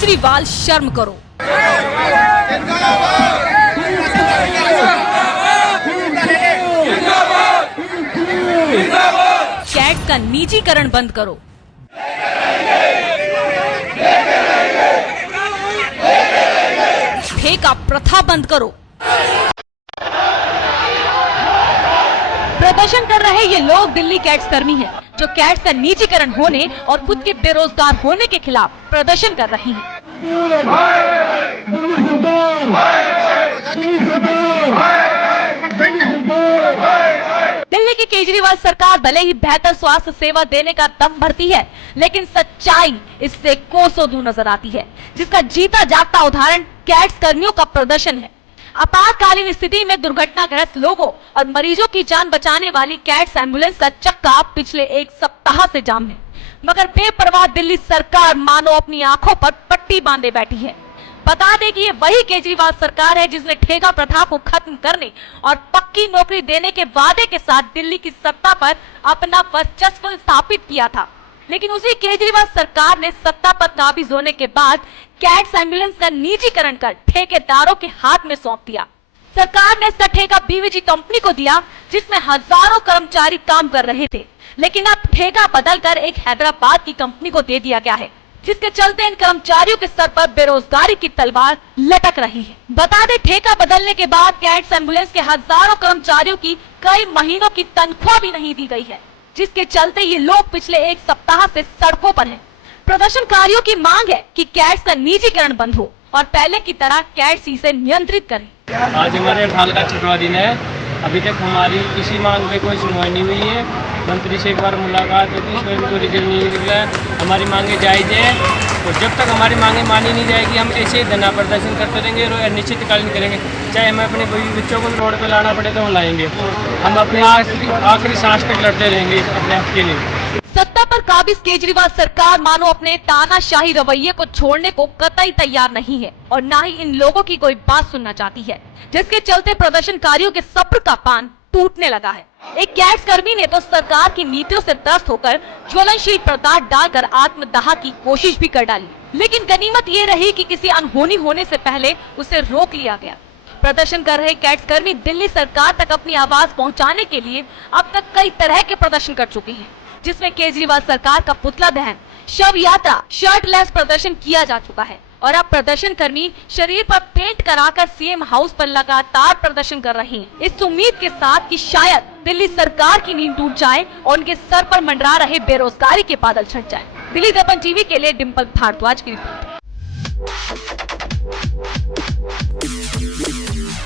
केजरीवाल शर्म करो। कैट्स का निजीकरण बंद करो। ठेका प्रथा बंद करो। प्रदर्शन कर रहे ये लोग दिल्ली कैट्स कर्मी हैं, जो कैट्स का निजीकरण होने और खुद के बेरोजगार होने के खिलाफ प्रदर्शन कर रही हैं। दिल्ली की केजरीवाल सरकार भले ही बेहतर स्वास्थ्य सेवा देने का दम भरती है, लेकिन सच्चाई इससे कोसों दूर नजर आती है, जिसका जीता जागता उदाहरण कैट्स कर्मियों का प्रदर्शन है। आपातकालीन स्थिति में दुर्घटनाग्रस्त लोगों और मरीजों की जान बचाने वाली कैट्स एम्बुलेंस का चक्का पिछले एक सप्ताह से जाम है, मगर बेपरवाह दिल्ली सरकार मानो अपनी आंखों पर पट्टी बांधे बैठी है। बता दें कि ये वही केजरीवाल सरकार है जिसने ठेका प्रथा को खत्म करने और पक्की नौकरी देने के वादे के साथ दिल्ली की सत्ता पर अपना वर्चस्व स्थापित किया था। लेकिन उसी केजरीवाल सरकार ने सत्ता पर काबिज होने के बाद कैट्स एम्बुलेंस का निजीकरण कर ठेकेदारों के हाथ में सौंप दिया। सरकार ने इसका ठेका बीवीजी कंपनी को दिया, जिसमें हजारों कर्मचारी काम कर रहे थे। लेकिन अब ठेका बदलकर एक हैदराबाद की कंपनी को दे दिया गया है, जिसके चलते इन कर्मचारियों के सर पर बेरोजगारी की तलवार लटक रही है। बता दें, ठेका बदलने के बाद कैट्स एम्बुलेंस के हजारों कर्मचारियों की कई महीनों की तनख्वाह भी नहीं दी गई है, जिसके चलते ये लोग पिछले एक सप्ताह से सड़कों पर हैं। प्रदर्शनकारियों की मांग है कि कैट्स का निजीकरण बंद हो और पहले की तरह कैट्स इसे नियंत्रित करें। आज हमारे हड़ताल का 6वां दिन है। अभी तक हमारी किसी मांग पे कोई सुनवाई नहीं हुई है। मंत्री से एक बार मुलाकात होती है, इसमें भी कोई रिजल्ट नहीं निकला है। हमारी मांगे जायज़ है और जब तक हमारी मांगे मानी नहीं जाएगी, हम ऐसे ही धरना प्रदर्शन करते रहेंगे और अनिश्चितकालीन करेंगे। चाहे हमें अपने बच्चों को रोड पर लाना पड़े तो हम लाएंगे। हम अपने आखिरी सांस तक लड़ते रहेंगे अपने हक के लिए। सत्ता पर काबिज केजरीवाल सरकार मानो अपने तानाशाही रवैये को छोड़ने को कतई तैयार नहीं है और न ही इन लोगों की कोई बात सुनना चाहती है, जिसके चलते प्रदर्शनकारियों के सब्र का पान टूटने लगा है। एक कैट्स कर्मी ने तो सरकार की नीतियों से त्रस्त होकर ज्वलनशील पदार्थ डालकर आत्मदाह की कोशिश भी कर डाली, लेकिन गनीमत ये रही कि किसी अनहोनी होने से पहले उसे रोक लिया गया। प्रदर्शन कर रहे कैट्स कर्मी दिल्ली सरकार तक अपनी आवाज पहुंचाने के लिए अब तक कई तरह के प्रदर्शन कर चुके हैं, जिसमें केजरीवाल सरकार का पुतला दहन, शव यात्रा, शर्टलेस प्रदर्शन किया जा चुका है और अब प्रदर्शन कर्मी शरीर पर पेंट कराकर सीएम हाउस पर लगातार प्रदर्शन कर रहे हैं, इस उम्मीद के साथ कि शायद दिल्ली सरकार की नींद टूट जाए और उनके सर पर मंडरा रहे बेरोजगारी के बादल छट जाए। दिल्ली दर्पण टीवी के लिए डिम्पल भारद्वाज की रिपोर्ट।